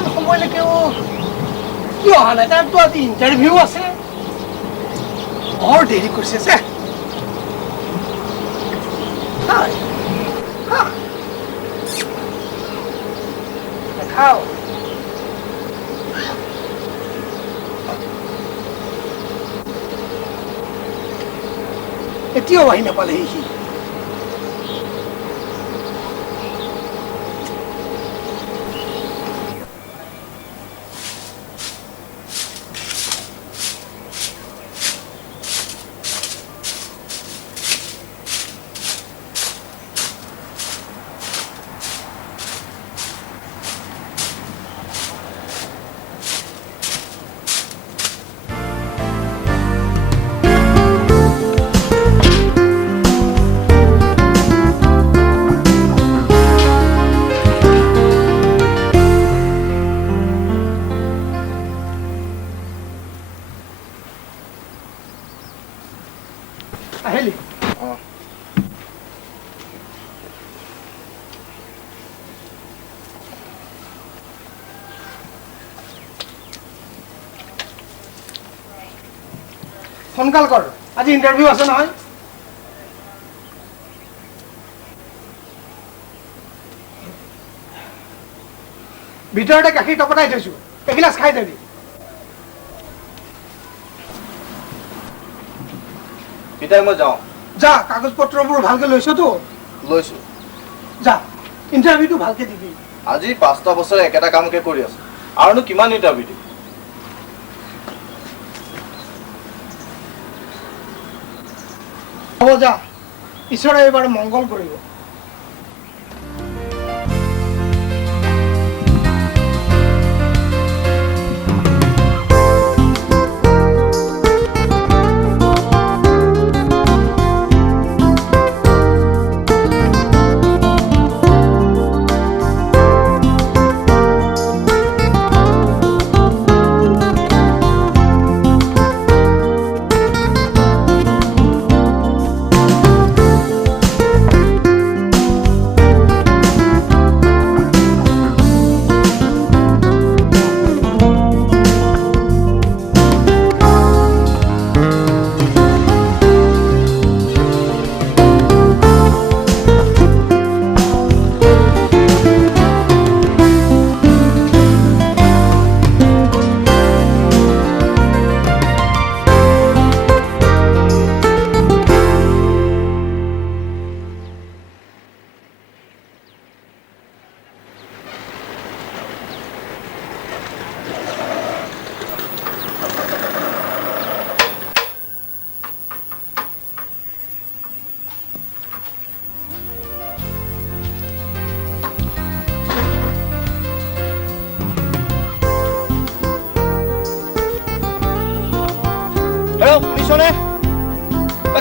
ইমান সময়লৈকেও কিয় অহা নাই? তাৰতো আজি ইণ্টাৰভিউ আছে। বৰ দেৰি কৰিছে যে। খাও এতিয়াও আহি নাপালেহি সি। আহিলি? সোনকাল কৰ, আজি ইণ্টাৰভিউ আছে নহয়। ভিতৰতে গাখীৰ টপতাই থৈছো, এগিলাচ খাই যাবি। পিতাই মই যাওঁ। যা, কাগজ পত্ৰবোৰ ভালকে লৈছতো? লৈছো। যা, ইণ্টাৰভিউটো ভালকে দিবি। আজি 5টা বছৰ একেটা কামকে কৰি আছো, আৰুনো কিমান ইণ্টাৰভিউ দিম? হ'ব যা, ঈশ্বৰে এইবাৰ মংগল কৰিব।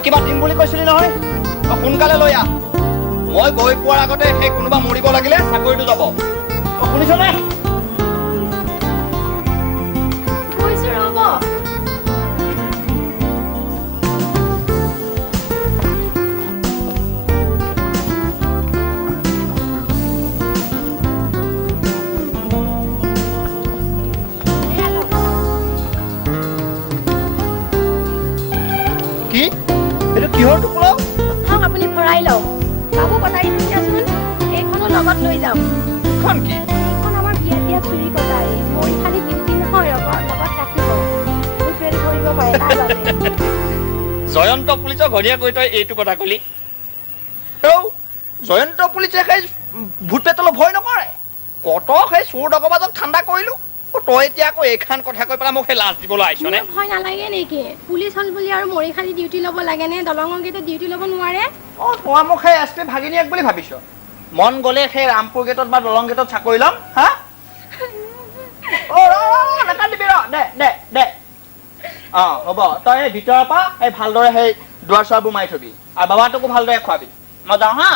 কিবা দিম বুলি কৈছিলি নহয়, সোনকালে লৈ আহ। মই গৈ পোৱাৰ আগতে সেই কোনোবা মৰিব লাগিলে চাকৰিটো যাব। শুনিছনে? কি এইটো কিহৰ টুকুৰা? আপুনি ভৰাই লওক। বাবু কটাৰী দিয়াচোন, এইখনো লগত লৈ যাওক। এইখন কি? এইখন আমাৰ বিয়া দিয়া চুৰি কটাৰী। মই খালি ডিউটি নহয়, লগত ৰাখিব কৰিব পাৰে তাৰ বাবে। জয়ন্ত পুলিচৰ ঘৰীয়া গৈ তই এইটো কথা কলি? জয়ন্ত পুলিচে সেই ভূত পেটলৈ ভয় নকৰে? কত সেই চোৰ ডকাবাজক ঠাণ্ডা কৰিলো, তই এতিয়া আকৌ এইখন কথা কৈ পেলাই মোক সেই লাজ দিবলৈ আহিছনে? ভয় নালাগে নেকি? পুলিচ হল বুলি আৰু মৰি খালি ডিউটি ল'ব লাগে নে? দলঙৰ গেটত ডিউটি ল'ব নোৱাৰে? তই মোক সেই এছ পি ভাগিনীয়েক বুলি ভাবিছ? মন গ'লে সেই ৰামপুৰ গেটত বা দলং গেটত চাকৰি ল'ম। হা নাকান্দিবি, দে দে দে। হ'ব, তই সেই ভিতৰৰ পৰা সেই ভালদৰে সেই দুৱাৰ চোৱাবোৰ মাৰি থবি আৰু বাবাটোকো ভালদৰে খুৱাবি। মই যাওঁ হা।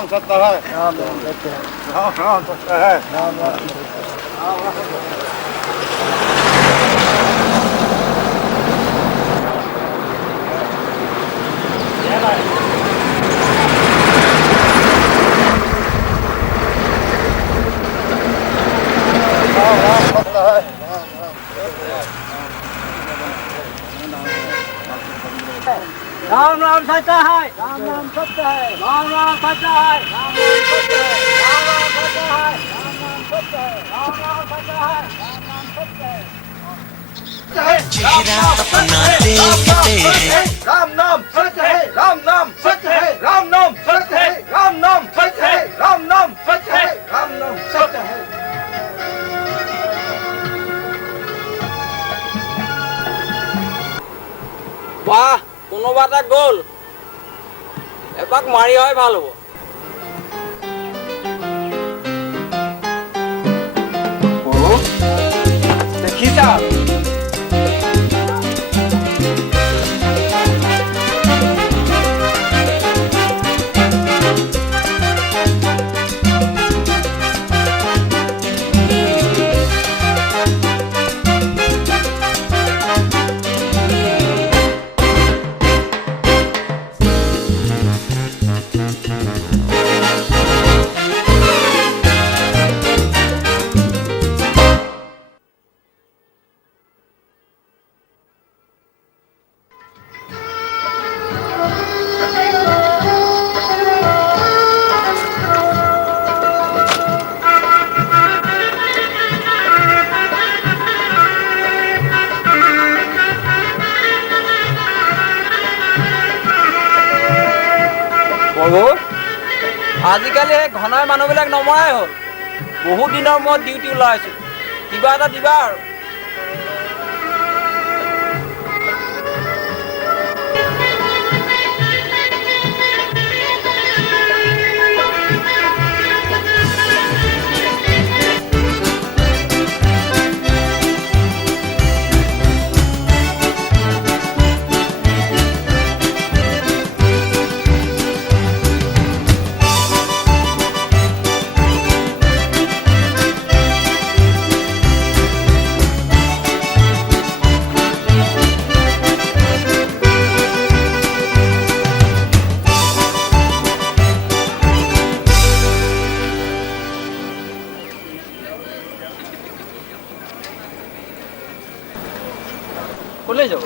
राम सत्य है राम राम सत्य है राम राम सत्य है राम राम राम राम सत्य है राम राम सत्य है राम राम सत्य है राम राम सत्य है राम राम सत्य है राम राम सत्य है राम राम सत्य है राम राम सत्य है चेहरा अपना देखते हैं राम नाम सत्य है राम नाम सत्य है राम नाम सत्य है राम नाम सत्य है राम नाम सत्य है राम नाम सत्य है বাহ কোনোবা এটা গ'ল এপাক মাৰি হয় ভাল হ'ব দেখিছা আজিকালি এই ঘনাই মানুহবিলাক নমৰাই হ'ল বহুত দিনৰ মূৰত ডিউটি ওলাইছোঁ কিবা এটা দিবা আৰু ক'লৈ যাব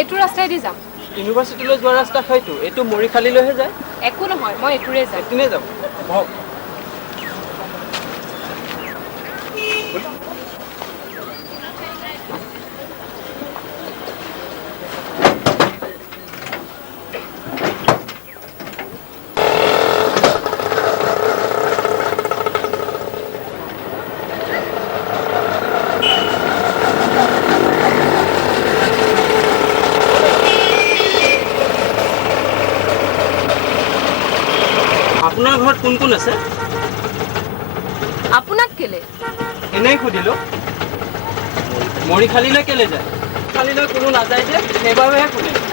এইটো ৰাস্তাইদি যাম ইউনিভাৰ্চিটিলৈ যোৱা ৰাস্তা হয়তো এইটো মৰিখালিলৈহে যায় একো নহয় মই এইটোৰে যাম এপিনে যাব হওক আপোনাৰ ঘৰত কোন কোন আছে আপোনাক কেলে এনেই সুধিলোঁ মৰিখালিলৈ কেলে যায় খালিলৈ কোনো নাযায় যে সেইবাবেহে সুধিলোঁ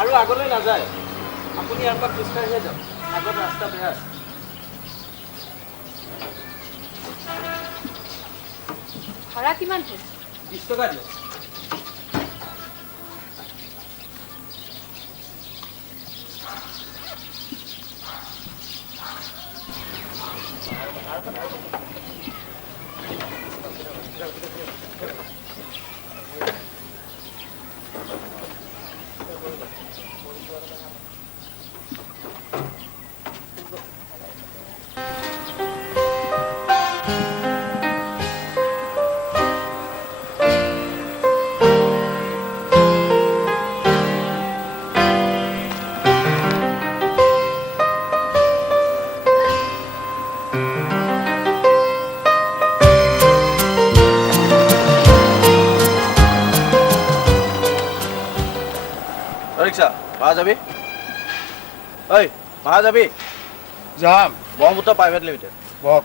আৰু আগলৈ নাযায় আপুনি ইয়াৰ পৰা খোজকাঢ়িহে যাওক আগত ৰাস্তা বেয়া আছে ভাড়া কিমান হ'ল 20 টকা দিয়ক যাবি ঐ যাবি যাম ব্ৰহ্মপুত্ৰ প্ৰাইভেট লিমিটেড বক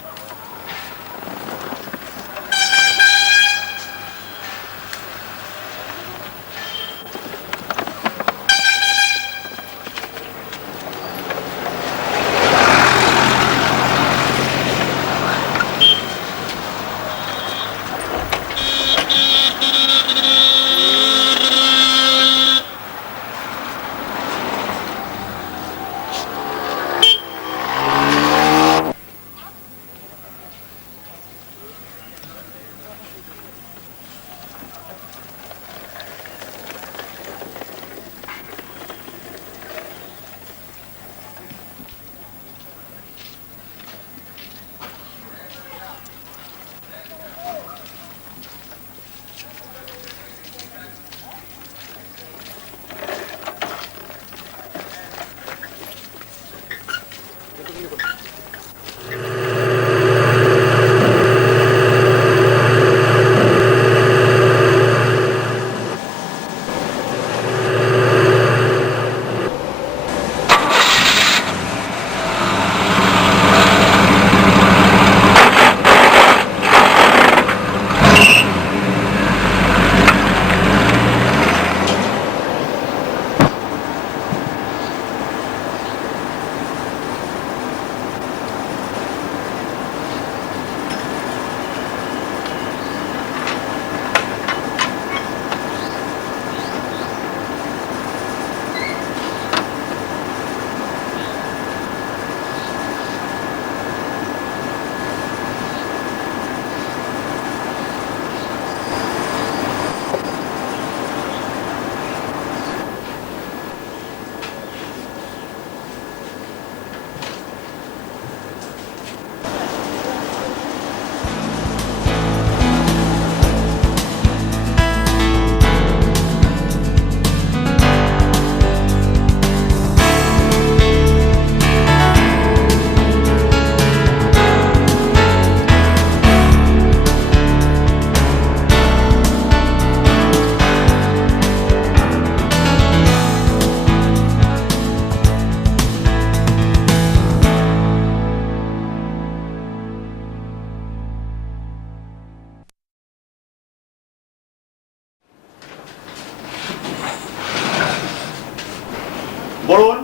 বৰুণ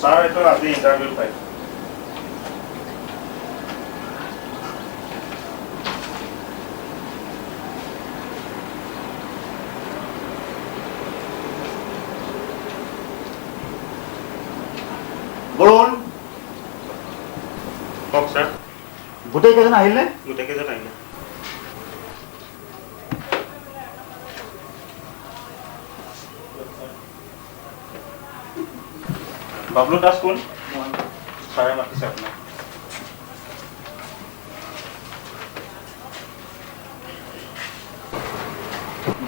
ছাৰ এইটো আজি ইণ্টাৰভিউ পাই বৰুণ কওক ছাৰ গোটেই কেইজন আহিলে গোটেইকেইজন আহিলে বাবলু দাস কোন ছাৰে মাতিছে আপোনাক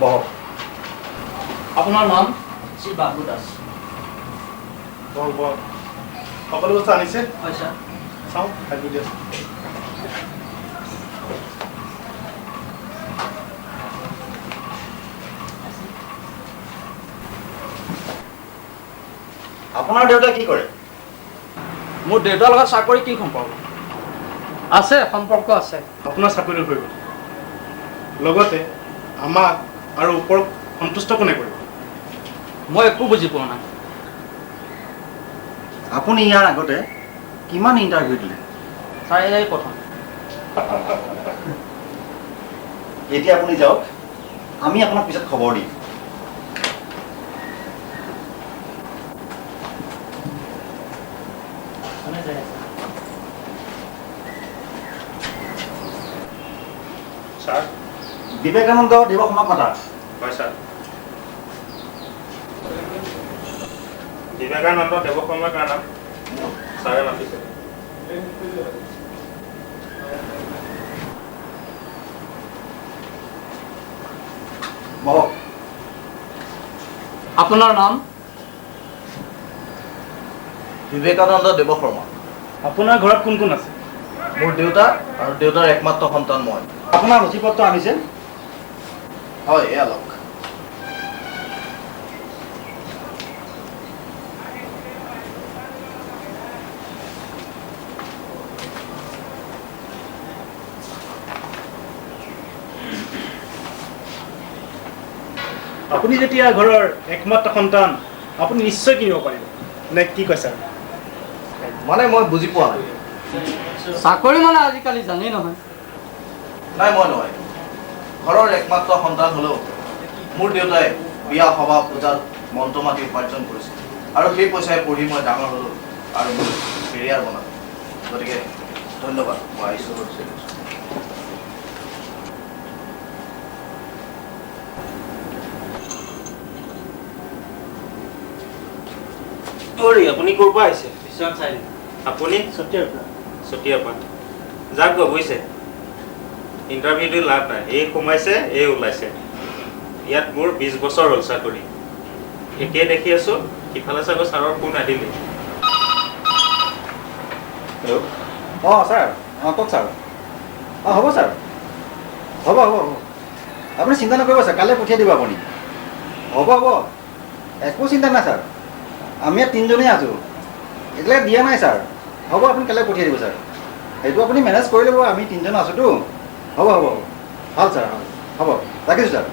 বহক আপোনাৰ নাম শ্ৰী বাবলু দাস বহক বহক সকলো বস্তু আনিছে হয় ছাৰ চাওঁ খাদ্য দিয়া আপোনাৰ দেউতাই কি কৰে মোৰ দেউতাৰ লগত চাকৰি কি সম্পৰ্ক আছে সম্পৰ্ক আছে আপোনাৰ চাকৰি হৈ গ'ল লগতে আমাক আৰু ওপৰক সন্তুষ্ট কোনে কৰিব মই একো বুজি পোৱা নাই আপুনি ইয়াৰ আগতে কিমান ইণ্টাৰভিউ দিলে ছাৰ এয়াই প্ৰথম এতিয়া আপুনি যাওক আমি আপোনাক পিছত খবৰ দিম ছাৰ বিবেকানন্দ দিৱস সমাজ মাতা হয় ছাৰ বিবেকানন্দ দেৱশৰ্মাৰ কাৰণে ছাৰে মাতিছে বহক আপোনাৰ নাম বিবেকানন্দ দেৱশৰ্মা আপোনাৰ ঘৰত কোন কোন আছে মোৰ দেউতা আৰু দেউতাৰ একমাত্ৰ সন্তান মই আপোনাৰ নথি পত্ৰ আনিছে হয় এয়া লওক আপুনি যেতিয়া ঘৰৰ একমাত্ৰ সন্তান আপুনি নিশ্চয় কিনিব পাৰিব নে কি কয় ছাৰ মানে মই বুজি পোৱা নাই চাকৰি মানে আজিকালি জানেই নহয় নাই মই নহয় ঘৰৰ একমাত্ৰ সন্তান হ'লেও মোৰ দেউতাই বিয়া সভা পূজাত মন্ত্ৰ মাতি উপাৰ্জন কৰিছিল আৰু সেই পইচাই পঢ়ি মই ডাঙৰ হ'লোঁ আৰু মোৰ কেৰিয়াৰ বনালোঁ গতিকে ধন্যবাদ মই আহিছোঁ আপুনি ক'ৰ পৰা আহিছে আপুনি চতিয়াৰ পৰা যাক গৈ বুজিছে ইণ্টাৰভিউটো লাভ নাই এই সোমাইছে এই ওলাইছে ইয়াত মোৰ 20 বছৰ হ'ল চাকৰি একে দেখি আছোঁ সিফালে চাগৈ ছাৰৰ ফোন আহিলে হেল্ল' অঁ ছাৰ অঁ কওক ছাৰ অঁ হ'ব ছাৰ হ'ব হ'ব হ'ব আপুনি চিন্তা নকৰিব ছাৰ কাইলৈ পঠিয়াই দিব আপুনি হ'ব হ'ব একো চিন্তা নাই ছাৰ আমি ইয়াত 3জনেই আছোঁ এতিয়ালৈকে দিয়া নাই ছাৰ হ'ব আপুনি কাইলৈ পঠিয়াই দিব ছাৰ সেইটো আপুনি মেনেজ কৰি ল'ব আমি 3জন আছোঁতো হ'ব হ'ব হ'ব ভাল ছাৰ হ'ব ৰাখিছোঁ ছাৰ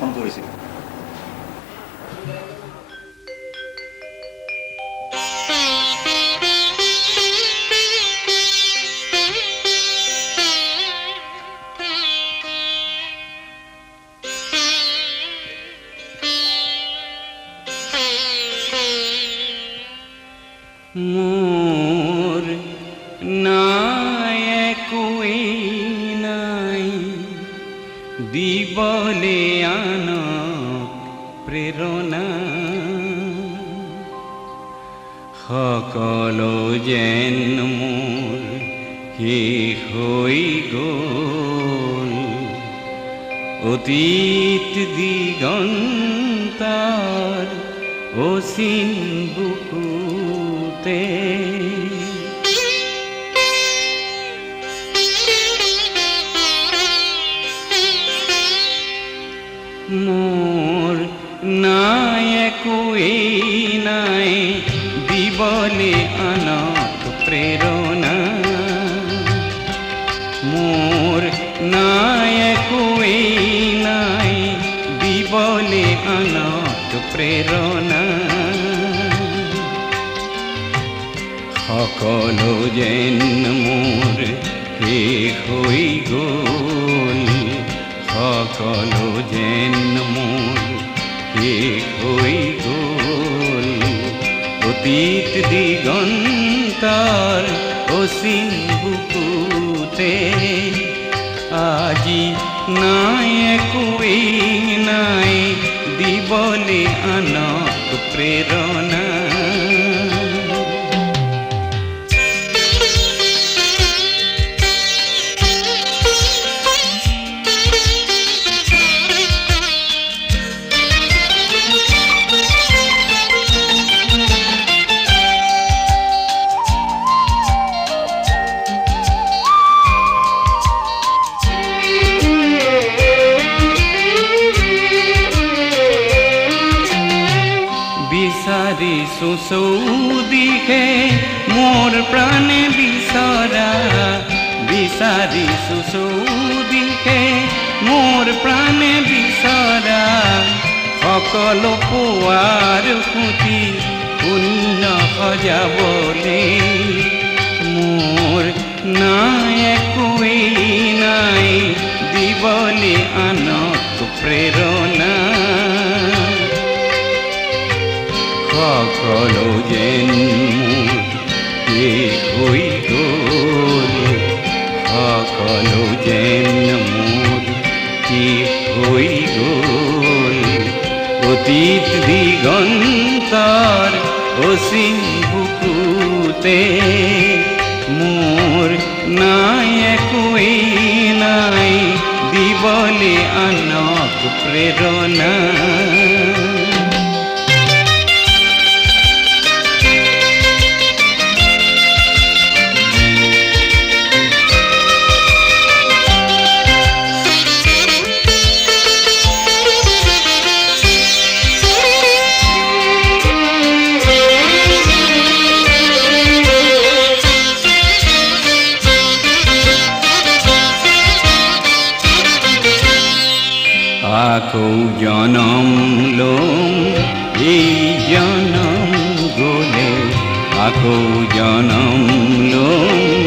ফোন কৰিছিল মোৰ নাই কোই নাই দিবলে আনক প্ৰেৰণা সকলো যেন মোৰ শেষ হৈ গ'ল অতীত দিগন্তাৰ অসীম বুকুতে মোৰ নাই একোৱেই নাই দিবলে আনক প্ৰেৰণা মোৰ নাই একোৱেই নাই দিবলে আনক প্ৰেৰণা সকলো যেন মোৰ শেষ হৈ গ'ল সকলো যেন মোৰ শেষ হৈ গ'ল অতীত দিগন্তাৰ অসীম বুকুতে আজি নাই একোৱেই নাই দিবলে আনক প্ৰেৰণা বিচাৰিছোঁ চৌদিশে মোৰ প্ৰাণে বিচৰা বিচাৰিছোঁ চৌদিশে মোৰ প্ৰাণে বিচৰা সকলো পোৱাৰ খুঁটি শূন্য সজাবলে মোৰ নাই একোৱেই নাই দিবলে আনক প্ৰেৰণা সকলো যেন মোৰ শেষ হৈ গ'ল সকলো যেন মোৰ শেষ হৈ গ'ল অতীত দিগন্তাৰ অসীম বুকুতে মোৰ নাই একোৱেই নাই দিবলে আনক প্ৰেৰণা আকৌ জনম লম এই জনম গলে আকৌ জনম লম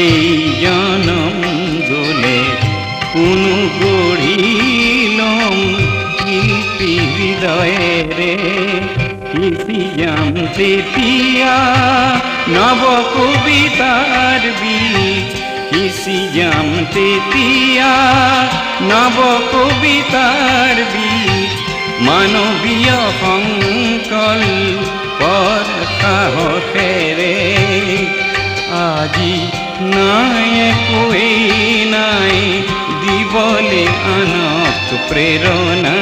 এই জনম গলে কোনো গঢ়ি লম শিল্পী হৃদয়েৰে সিঁচি যাম তেতিয়া নৱ কবিতাৰ বীজ সিঁচি যাম তেতিয়া নৱ কবিতাৰ বীজ মানৱীয় সংকল্পৰ সাহসেৰে আজি নাই একোৱেই নাই দিবলে আনক প্ৰেৰণা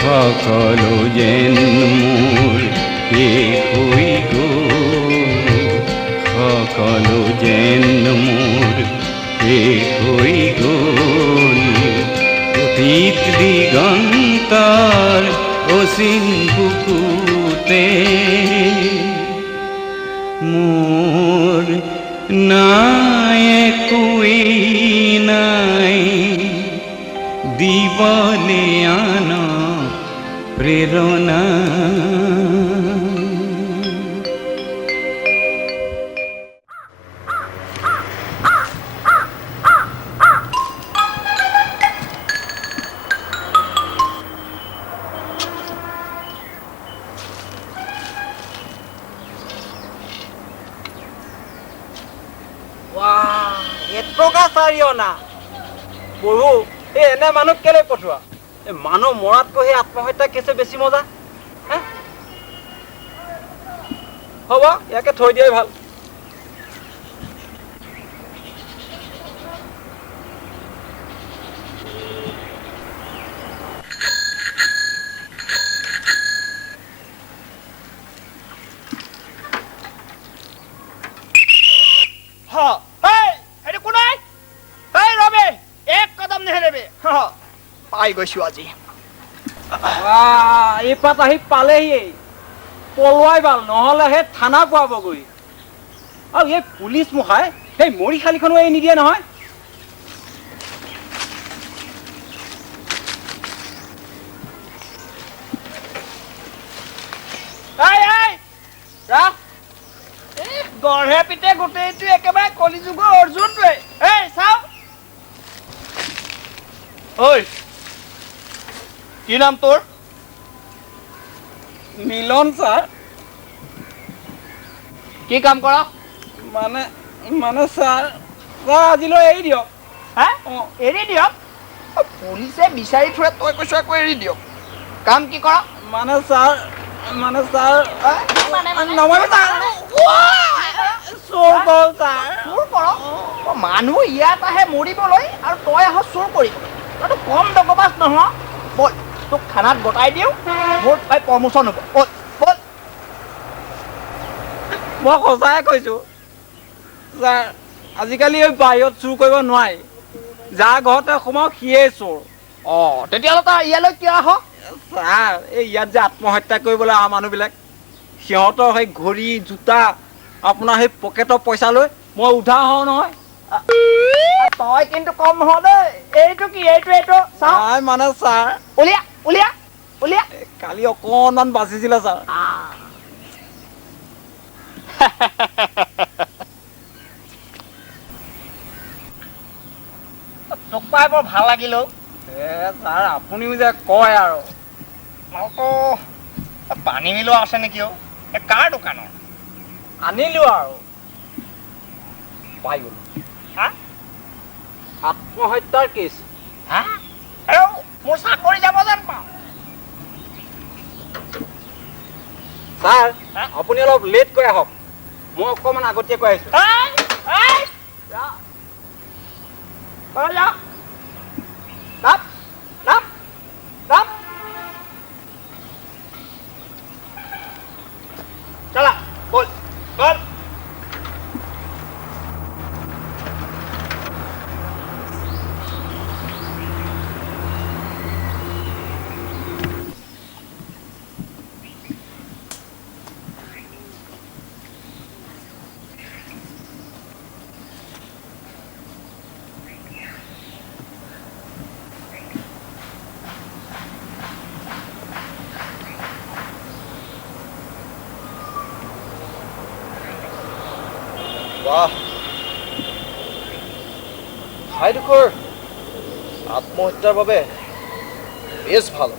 সকলো যেন মোৰ শেষ হৈ গ'ল সকলো যেন মোৰ শেষ হৈ গ'ল অতীত দিগন্তৰ অসীম বুকুতে মোৰ নাই একোৱেই নাই দিবলে আনক প্ৰেৰণা এটকা চাৰি অনা বহু এই এনে মানুহ কেলে পঠোৱা এই মানুহ মৰাতকৈ সেই আত্মহত্যা কেছে বেছি মজা হ'ব ইয়াকে থৈ দিয়াই ভাল পাই গৈছো আজি এই পাত আহি পালেহি পলোৱাই ভাল নহ'লে সেই থানা পোৱাবগৈ আৰু এই পুলিচ মুখাই সেই মৰিশালীখনো এই নিদিয়ে নহয় গঢ়ে পিতে গোটেইটো একেবাৰে কলিযুগৰ অৰ্জুনটোৱে এই চাও ঐ কি নাম তোৰ মিলন ছাৰ কি কাম কৰা মানে ছাৰ আজিলৈ এৰি দিয়ক হা এৰি দিয়ক পুলিচে বিচাৰি ফুৰে তই কৈছ আকৌ এৰি দিয়ক কাম কি কৰা মানে ছাৰ মানুহ ইয়াত আহে মৰিবলৈ আৰু তই আহ চোৰ কৰিবলৈ তইতো কম ডকবাজ নহয় বল তোক থানাত গতাই দিওঁ মোৰ তাই প্ৰমোচন হ'ব বল বল মই সঁচাই কৈছোঁ ছাৰ আজিকালি এই বাহিৰত চুৰ কৰিব নোৱাৰি যাৰ ঘৰতে সোমাও সিয়েই চোৰ তেতিয়াহ'লে তই ইয়ালৈ কিয় আহ ছাৰ এই ইয়াত যে আত্মহত্যা কৰিবলৈ অহা মানুহবিলাক সিহঁতৰ সেই ঘড়ী জোতা আপোনাৰ সেই পকেটৰ পইচা লৈ মই উঠা হওঁ নহয় তই কিন্তু কম নহয় দেই এইটো কি এইটো চাই মানে ছাৰ উলিয়া উলিয়া উলিয়া কালি অকণমান বাচিছিলে ছাৰ তোক পাই বৰ ভাল লাগিলেও ছাৰ আপুনিও যে কয় আৰু পানী মিলোৱা আছে নেকি কাৰ দোকানৰ আনিলো আৰু পাই গ'লো আত্মহত্যাৰ কেছ মোৰ চাকৰি যাব যেন পাওঁ ছাৰ আপুনি অলপ লেটকৈ আহক মই অকণমান আগতীয়াকৈ আহিছোঁ চলা বল বল বাহ, ঠাইডোখৰ আত্মহত্যাৰ বাবে বেছ ভাল।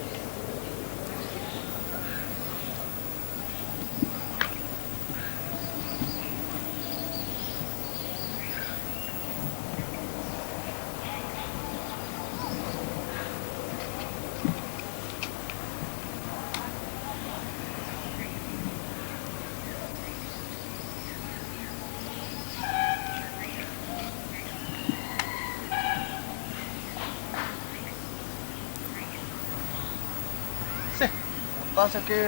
চাগে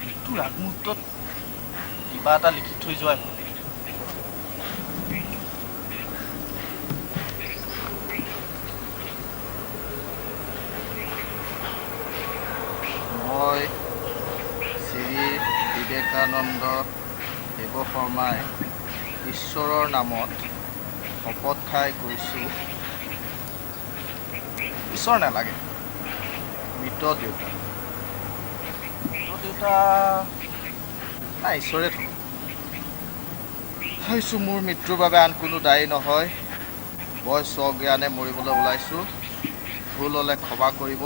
মৃত্যুৰ আগমুহূৰ্তত কিবা এটা লিখি থৈ যোৱাই ভাল। মই শ্ৰী বিবেকানন্দ দেৱ শৰ্মাই ঈশ্বৰৰ নামত শপত খাই কৈছোঁ, ঈশ্বৰ নালাগে, মৃত দেউতা। মৃত দেউতা নাই, ঈশ্বৰে থাকক। ভাবিছোঁ মোৰ মৃত্যুৰ বাবে আন কোনো দায়ী নহয়। মই স্বজ্ঞানে মৰিবলৈ ওলাইছোঁ, ভুল হ'লে ক্ষমা কৰিব।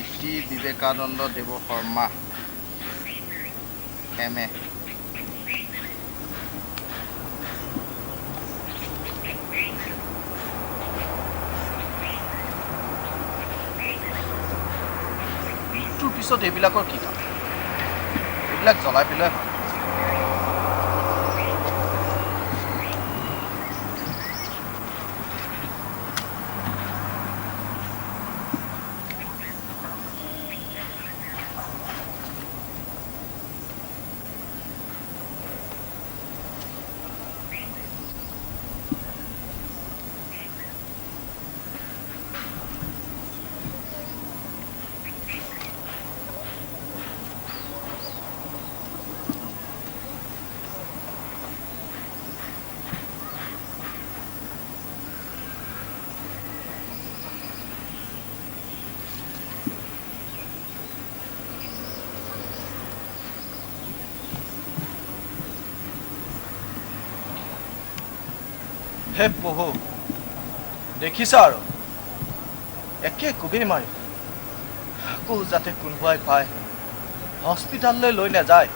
ইতি বিবেকানন্দ দেৱ শৰ্মা, MA। মৃত্যুৰ পিছত এইবিলাকৰ কি কাম? এইবিলাক জ্বলাই পেলাই ভাল। হে প্ৰভু, দেখিছা আৰু একে কোবেই মাৰি আকৌ যাতে কোনোবাই পায় হস্পিটাললৈ লৈ নাযায়।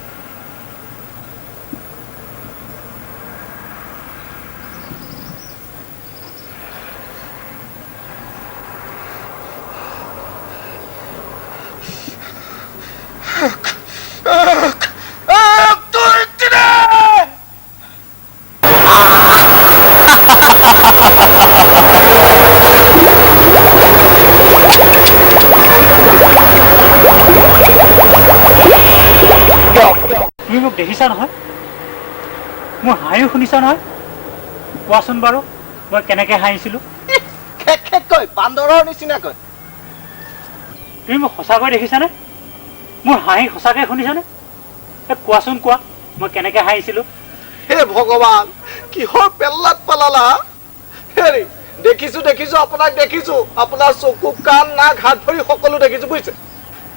তুমি মোক দেখিছা নহয়, মোৰ হাঁহিও শুনিছা নহয়। কোৱাচোন বাৰু মই কেনেকৈ হাঁহিছিলোঁ? কৈ বান্দৰৰ নিচিনাকৈ। তুমি মোক সঁচাকৈ দেখিছানে? মোৰ হাঁহি সঁচাকৈ শুনিছানে? কোৱাচোন, কোৱা মই কেনেকৈ হাঁহিছিলোঁ? হে ভগৱান, কিহৰ পেল্লাত পেলালা? হেৰি দেখিছোঁ দেখিছোঁ, আপোনাক দেখিছোঁ, আপোনাৰ চকু কাণ নাক হাত ভৰি সকলো দেখিছোঁ, বুজিছে?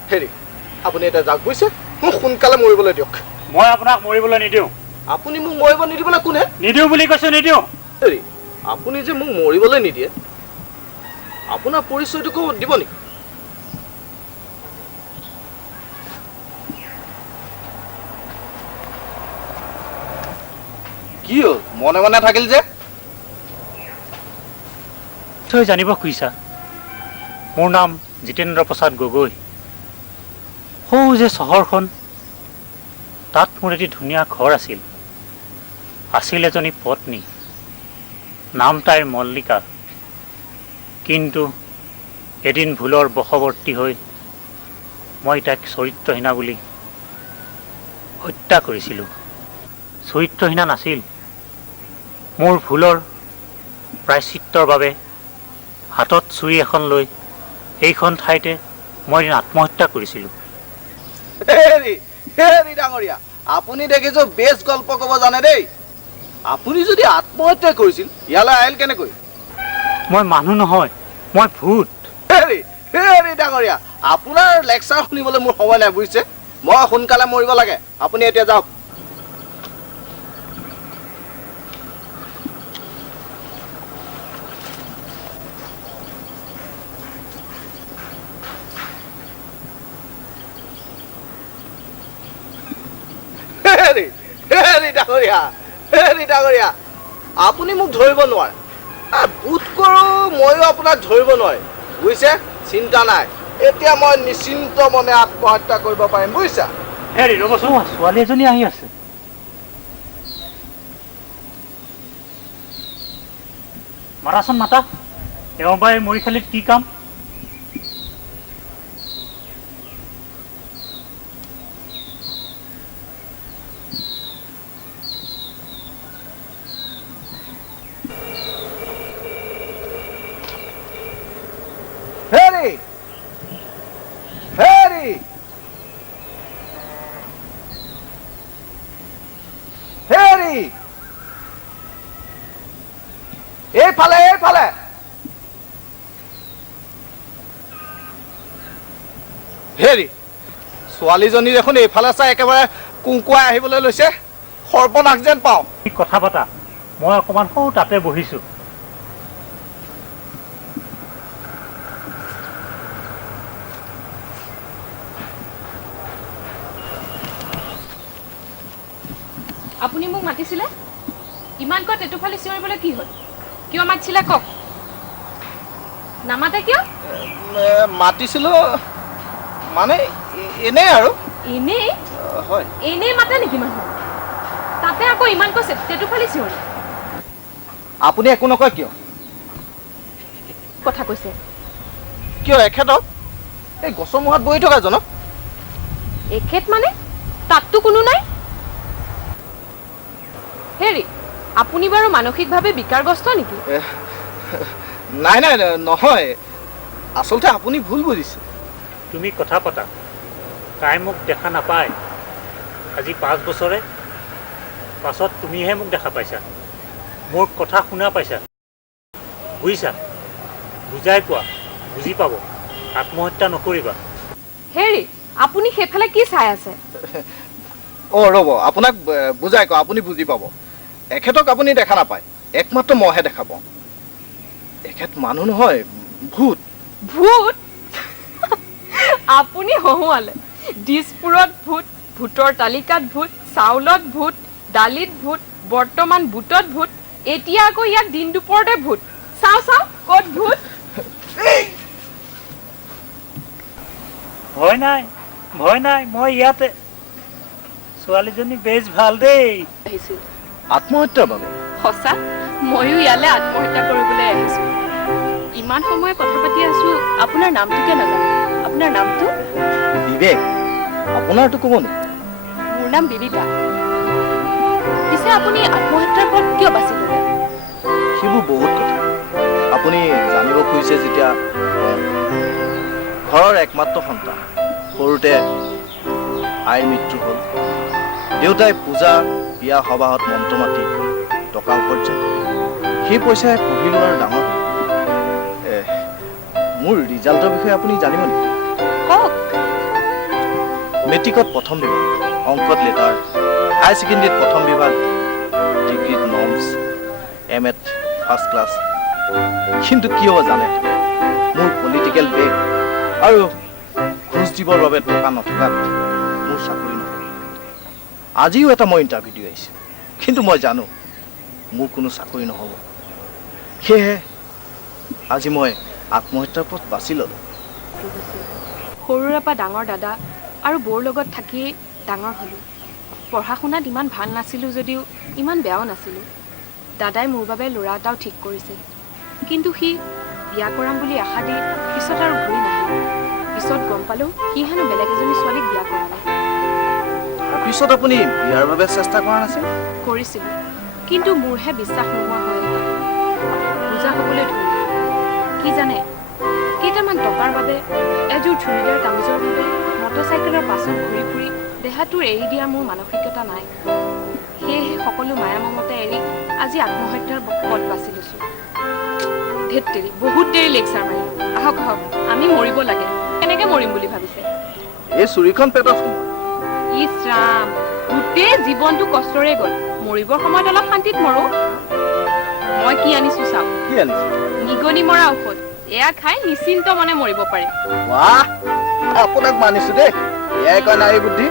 হেৰি আপুনি এতিয়া যাওক, বুজিছে? মোক সোনকালে মৰিবলৈ দিয়ক। মই আপোনাক মৰিবলৈ নিদিওঁ। আপুনি মোক মৰিব নিদিবলৈ কোনে? নিদিওঁ বুলি কৈছোঁ, নিদিওঁ। হেৰি আপুনি যে মোক মৰিবলৈ নিদিয়ে, আপোনাৰ পৰিচয়টো দিব নেকি? কি হ'ল মনে মনে থাকিল যে? তই জানিব খুজিছা মোৰ নাম জিতেন্দ্ৰ প্ৰসাদ গগৈ। সৌ যে চহৰখন, তাত মোৰ এটি ধুনীয়া ঘৰ আছিল। আছিল এজনী পত্নী, নাম তাইৰ মল্লিকা। কিন্তু এদিন ভুলৰ বশৱৰ্তী হৈ মই তাইক চৰিত্ৰহীনা বুলি হত্যা কৰিছিলোঁ। চৰিত্ৰহীনা নাছিল, মোৰ ভুলৰ প্ৰায়শ্চিত্তৰ বাবে হাতত ছুৰী এখন লৈ এইখন ঠাইতে মই এদিন আত্মহত্যা কৰিছিলোঁ। হেৰি ডাঙৰীয়া, আপুনি দেখিছোঁ বেছ গল্প ক'ব জানে দেই। আপুনি যদি আত্মহত্যা কৰিছিল ইয়ালৈ আহিল কেনেকৈ? মই মানুহ নহয়, মই ভূত। হেৰি হেৰি ডাঙৰীয়া, আপোনাৰ লেকচাৰ শুনিবলৈ মোৰ সময় নাই বুজিছে। মই সোনকালে মৰিব লাগে, আপুনি এতিয়া যাওক। হেৰি হেৰি ডাঙৰীয়া, হেৰি ডাঙৰীয়া, আপুনি মোক ধৰিব নোৱাৰে। বোধ কৰোঁ ময়ো আপোনাক ধৰিব নোৱাৰে বুজিছে। চিন্তা নাই, এতিয়া মই নিশ্চিন্ত মনে আত্মহত্যা কৰিব পাৰিম বুজিছা। হেৰি ৰ'বচোন, ছোৱালী এজনী আহি আছে। মাতাচোন মাতা, তেওঁ বা এই মৰিশালীত কি কাম? হেৰি হেৰি হেৰি, এইফালে এইফালে। হেৰি, ছোৱালীজনী দেখোন এইফালে চাই একেবাৰে কুংকুৱাই আহিবলৈ লৈছে। সৰ্বনাশ যেন পাওঁ। কথা পতা, মই অকণমান সৌ তাতে বহিছোঁ। আপুনি মোক মাতিছিলে? ইমানকৈ টেটুফালি চিঞৰিবলৈ কি হ'ল? কিয় মাতিছিলে কওক? নামাতে কিয়? মাতিছিলোঁ মানে এনেই আৰু। এনেই? হয়। এনেই মাতে নেকি মানুহ? তাতে আকৌ ইমানকৈ টেটুফালি চিঞৰে। আপুনি একো নকয় কিয়? কথা কৈছে কিয় এখেতক? এই গছৰ মুখত বহি থকা জনক? এখেত মানে? তাততো কোনো নাই। হেৰি, আপুনি বাৰু মানসিকভাৱে বিকাৰগ্ৰস্ত নেকি? নাই নাই নহয়, আচলতে আপুনি ভুল বুজিছে। তুমি কথা পতা, তাই মোক দেখা নাপায়। আজি 5 বছৰে পাছত তুমিহে মোক দেখা পাইছা, মোৰ কথা শুনা পাইছা, বুজিছা? বুজাই কোৱা, বুজি পাব। আত্মহত্যা নকৰিবা। হেৰি, আপুনি সেইফালে কি চাই আছে? অঁ ৰ'ব, আপোনাক বুজাই কওঁ, আপুনি বুজি পাব। এখেতক আপুনি দেখা নাপায়, একমাত্ৰ মইহে দেখা পাওঁ। এখেত মানুহ নহয়, ভূত। ভূত? আপুনি হহুৱালে। দিছপুৰত ভূত, ভূতৰ তালিকাত ভূত, চাউলত ভূত, দালিত ভূত, বৰ্তমান বুটত ভূত, এতিয়া আকৌ ইয়াক দিন দুপৰতে ভূত। চাওঁ চাওঁ ক'ত ভূত। ভয় নাই, ভয় নাই, মই ইয়াতে। ছোৱালীজনী বেছ ভাল দেই। আহিছিল আত্মহত্যাৰ বাবে? সঁচা, ময়ো ইয়ালৈ আত্মহত্যা কৰিবলৈ আহিছোঁ। ইমান সময় কথা পাতি আছো, আপোনাৰ নামটোকে নাজানো। আপোনাৰ নামটো? বিবেক। আপোনাৰটো ক'ব নেকি? মোৰ নাম বিদিতা। পিছে আপুনি আত্মহত্যাৰ পথ কিয় বাছি ল'লে? সেইবোৰ বহুত কথা আপুনি জানিব খুজিছে যেতিয়া। ঘৰৰ একমাত্ৰ সন্তান, সৰুতে আইৰ মৃত্যু হ'ল। দেউতাই পূজা বিয়া সবাহত মন্ত্ৰ মাতি টকা উপাৰ্জন, সেই পইচাই পঢ়িলোঁ আৰু ডাঙৰ। মোৰ ৰিজাল্টৰ বিষয়ে আপুনি জানিব নেকি? কওক। মেট্ৰিকত প্ৰথম বিভাগ, অংকত লেটাৰ, হায়াৰ ছেকেণ্ডেৰীত প্ৰথম বিভাগ, ডিগ্ৰীত নৰ্মছ, এম.এত ফাৰ্ষ্ট ক্লাছ। কিন্তু কি হ'ব জানে, মোৰ পলিটিকেল বেগ আৰু ঘোষ দিবৰ বাবে টকা নথকাত মোৰ চাকৰি নহ'ল। আজিও এটা মই ইণ্টাৰভিউ দি আহিছোঁ, কিন্তু মই জানো মোৰ কোনো চাকৰি নহ'ব। সেয়েহে আজি মই আত্মহত্যাৰ পথ বাছি ল'লোঁ। সৰুৰে পৰা ডাঙৰ দাদা আৰু বৌৰ লগত থাকিয়েই ডাঙৰ হ'লোঁ। পঢ়া শুনাত ইমান ভাল নাছিলোঁ যদিও ইমান বেয়াও নাছিলোঁ। দাদাই মোৰ বাবে ল'ৰা এটাও ঠিক কৰিছিল, কিন্তু সি বিয়া কৰাম বুলি আশা দি পিছত আৰু ঘূৰি নাহিল। পিছত গম পালোঁ সি হেনো বেলেগ এজনী ছোৱালীক বিয়া কৰালে। পিছত আপুনি বিয়াৰ বাবে চেষ্টা কৰা নাছিল? কৰিছিলোঁ, কিন্তু মোৰহে বিশ্বাস নোহোৱা হৈ বুজা হ'বলৈ ধৰিলে। কি জানে, কেইটামান টকাৰ বাবে এযোৰ চুৰিদাৰ কামিজৰ বাবে মটৰচাইকেলৰ পাছত ঘূৰি ফুৰি দেহাটোৰ এৰি দিয়া মোৰ মানসিকতা নাই। সেয়েহে সকলো মায়া মমতা এৰি আজি আত্মহত্যাৰ পথ বাছি লৈছোঁ। ধেত তেৰি, বহুত দেৰি লেকচাৰ মাৰিলোঁ। আহক আহক, আমি মৰিব লাগে। কেনেকৈ মৰিম বুলি ভাবিছে? এই চুৰিখন পেটত সোমাই। ইছ ৰাম, গোটেই জীৱনটো কষ্টৰে গ'ল। মৰিবৰ সময়ত অলপ শান্তিত মৰো। মই কি আনিছোঁ চাওক, কি আনিছে? নিগনি মৰা ঔষধ। এয়া খাই নিশ্চিন্ত মনে মৰিব পাৰে। বাহ, আপোনাক মানিছো দেই। এয়াই কয় নাৰী বুদ্ধি।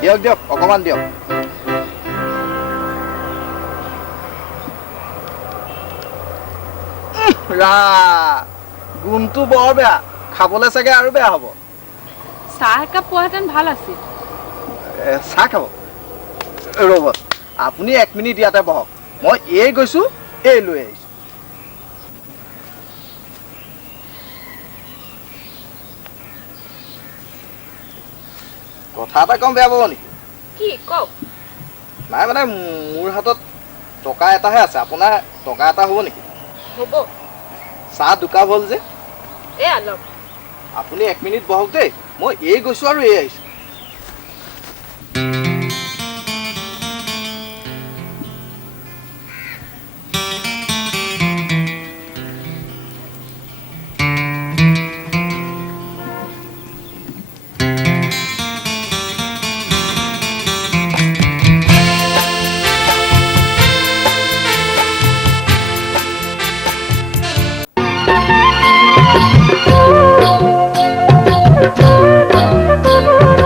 দিয়ক দিয়ক, অকমান দিয়ক। গুণটো বৰ বেয়া, খাবলৈ চাগে আৰু বেয়া হ'ব। চাহ একাপ পোৱাহেঁতেন ভাল আছিল। চাহ খাব? ৰ'ব, আপুনি 1 মিনিট ইয়াতে বহক। মই এই গৈছো, এই লৈ আহিছো। কথা এটা কম, বেয়া পাব নেকি? কি কওক? নাই মানে মোৰ হাতত টকা এটাহে আছে। আপোনাৰ টকা এটা হ'ব নেকি? হ'ব। চাহ 2 কাপ হ'ল যে। এয়া লওক। আপুনি 1 মিনিট বহক দেই, মই এই গৈছো আৰু এই আহিছো। Thank you.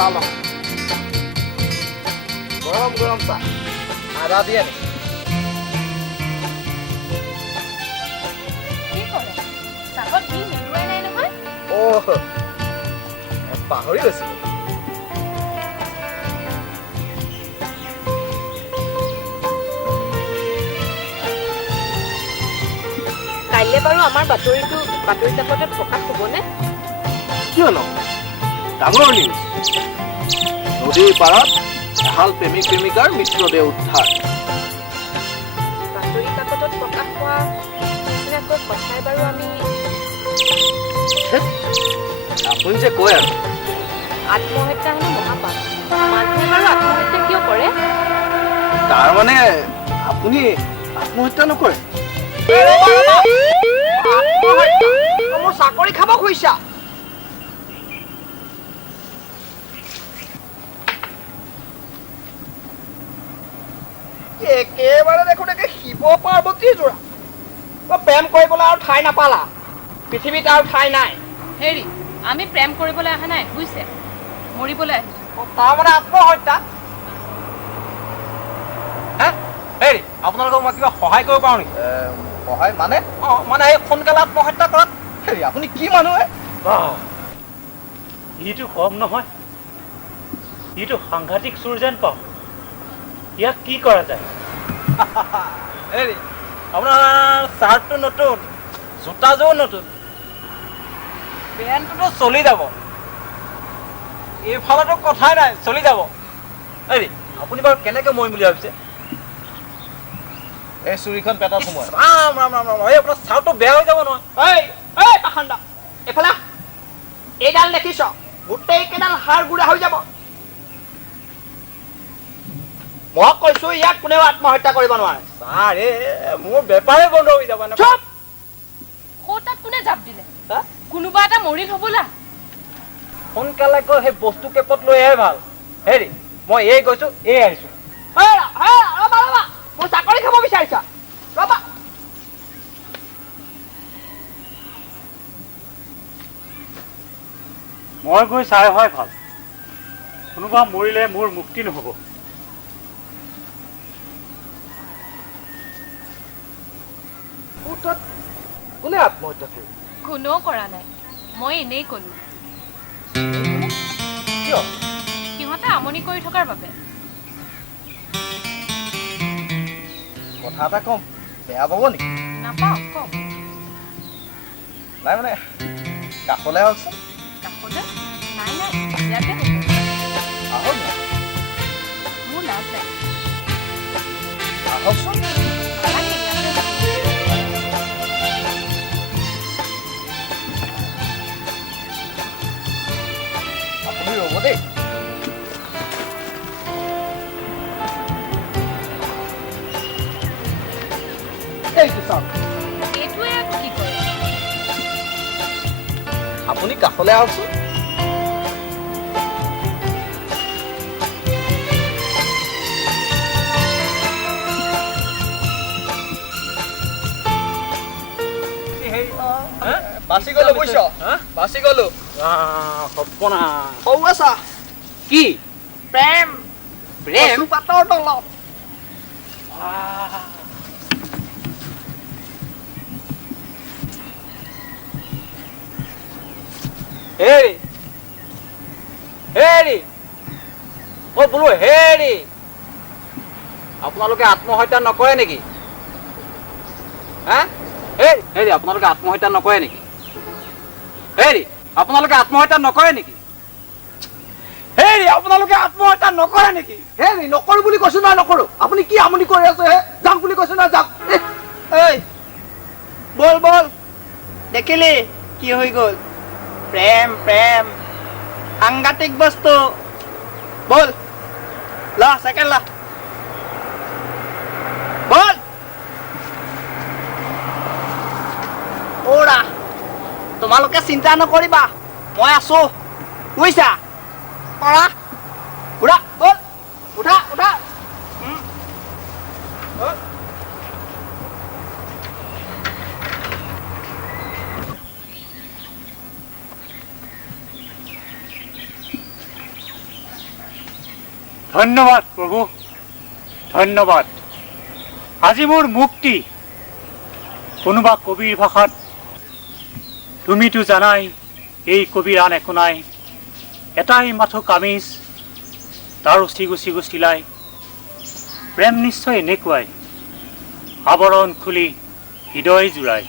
চাহ লওঁ গৰম গৰম চাহ আদা দিয়ে নেকি কি কৰে চাহত ঘি মিলোৱাই নাই নহয় পাহৰি গৈছিলো কাইলৈ বাৰু আমাৰ বাতৰি কাকতত প্ৰকাশ হ'বনে কিয় ন ডাঙৰ নিউজ নদীৰ পাৰত এহাল প্ৰেমিক প্ৰেমিকাৰ মৃতদেহ উদ্ধাৰ বাতৰি কাকতত প্ৰকাশ পোৱা নিচিনাকৈ কথাই বাৰু আমি আপুনি যে কয় আৰু আত্মহত্যা হেনো মহাপাপ মানুহে বাৰু আত্মহত্যা কিয় কৰে তাৰমানে আপুনি আত্মহত্যা নকৰে মোৰ চাকৰি খাব খুজিছা একেবাৰে দেখোন একে শিৱ পাৰ্বতীৰ যোৰা প্ৰেম কৰিবলৈ আৰু ঠাই নাপালা পৃথিৱীত আৰু ঠাই নাই হেৰি আমি প্ৰেম কৰিবলৈ অহা নাই বুজিছে মৰিবলৈ আহিছোঁ তাৰমানে আত্মহত্যা হেৰি আপোনালোকক মই কিবা সহায় কৰিব পাৰোঁ নেকি সহায় মানে মানে এই সোনকালে আত্মহত্যা কৰাত হেৰি আপুনি কি মানুহে ইটো কম নহয় ইটো সাংঘাতিক চোৰ যেন পাওঁ ইয়াক কি কৰা যায় হেৰি আপোনাৰ চাৰ্টটো নতুন জোতাযোৰ নতুন পেণ্টটোতো চলি যাব এইফালেতো কথাই নাই চলি যাব হেৰি আপুনি বাৰু কেনেকৈ মৰিম বুলি ভাবিছে এই চুৰিখন পেটত সোমাই ৰাম ৰাম ৰাম ৰাম এই আপোনাৰ চাউলটো বেয়া হৈ যাব নহয় এই পাখণ্ডা এইফালে এইডাল দেখিছ গোটেইকেইডাল হাড় গুড়া হৈ যাব মই কৈছো ইয়াক কোনেও আত্মহত্যা কৰিব নোৱাৰে ছাৰ মোৰ বেপাৰে বন্ধ হৈ যাব চুপ তাত কোনে জাপ দিলে কোনোবা এটা মৰিল হ'বলা সোনকালে গৈ সেই বস্তু কেপত লৈ আহে ভাল হেৰি মই এই গৈছো এই আহিছো ৰবা মোৰ চাকৰি খাব বিচাৰিছা ৰবা মই গৈ চাই হয় ভাল কোনোবা মৰিলে মোৰ মুক্তি নহ'ব কোনে আত্মহত্যা কৰিল কোনেও কৰা নাই মই এনেই ক'লো কিয় সিহঁতে আমনি কৰি থকাৰ বাবে কথা এটা কম বেয়া পাব নেকি নাপাওঁ কওক নাই মানে কাষলৈ আহকচোন কাষলৈ নাই নাই ইয়াতে আহক না মোৰ লাজ নাই আহকচোন নালাগে ইয়াতে আপুনি ৰ'ব দেই এইটো চাওক এইটোৱে আকৌ কি কৰে আপুনি কাষলৈ আহকচোন বাচি গলো বুজিছ বাচি গলো সপনা সৌ আছা কি প্ৰেম প্ৰেম পাতৰ তলত হেৰি হেৰি অ বোলো হেৰি আপোনালোকে আত্মহত্যা নকৰে নেকি হা হেৰি আপোনালোকে আত্মহত্যা নকৰে নেকি হেৰি আপোনালোকে আত্মহত্যা নকৰে নেকি হেৰি আপোনালোকে আত্মহত্যা নকৰে নেকি হেৰি নকৰো বুলি কৈছো নহয় নকৰো আপুনি কি আমনি কৰি আছে হে যাওক বুলি কৈছো নহয় যাওক এই বল বল দেখিলি কি হৈ গ'ল প্ৰেম প্ৰেম সাংঘাতিক বস্তু বল ল চাইকেল ল বল ওৰা তোমালোকে চিন্তা নকৰিবা মই আছো বুজিছা কৰা উৰা বল উঠা উঠা ধন্যবাদ প্ৰভু, ধন্যবাদ। আজি মোৰ মুক্তি। কোনোবা কবিৰ ভাষাত তুমিতো জানাই এই কবিৰ আন একো নাই, এটাই মাথো কামিজ তাৰো চিগু চিগু চিলাই। প্ৰেম নিশ্চয় এনেকুৱাই, আৱৰণ খুলি হৃদয় জোৰাই।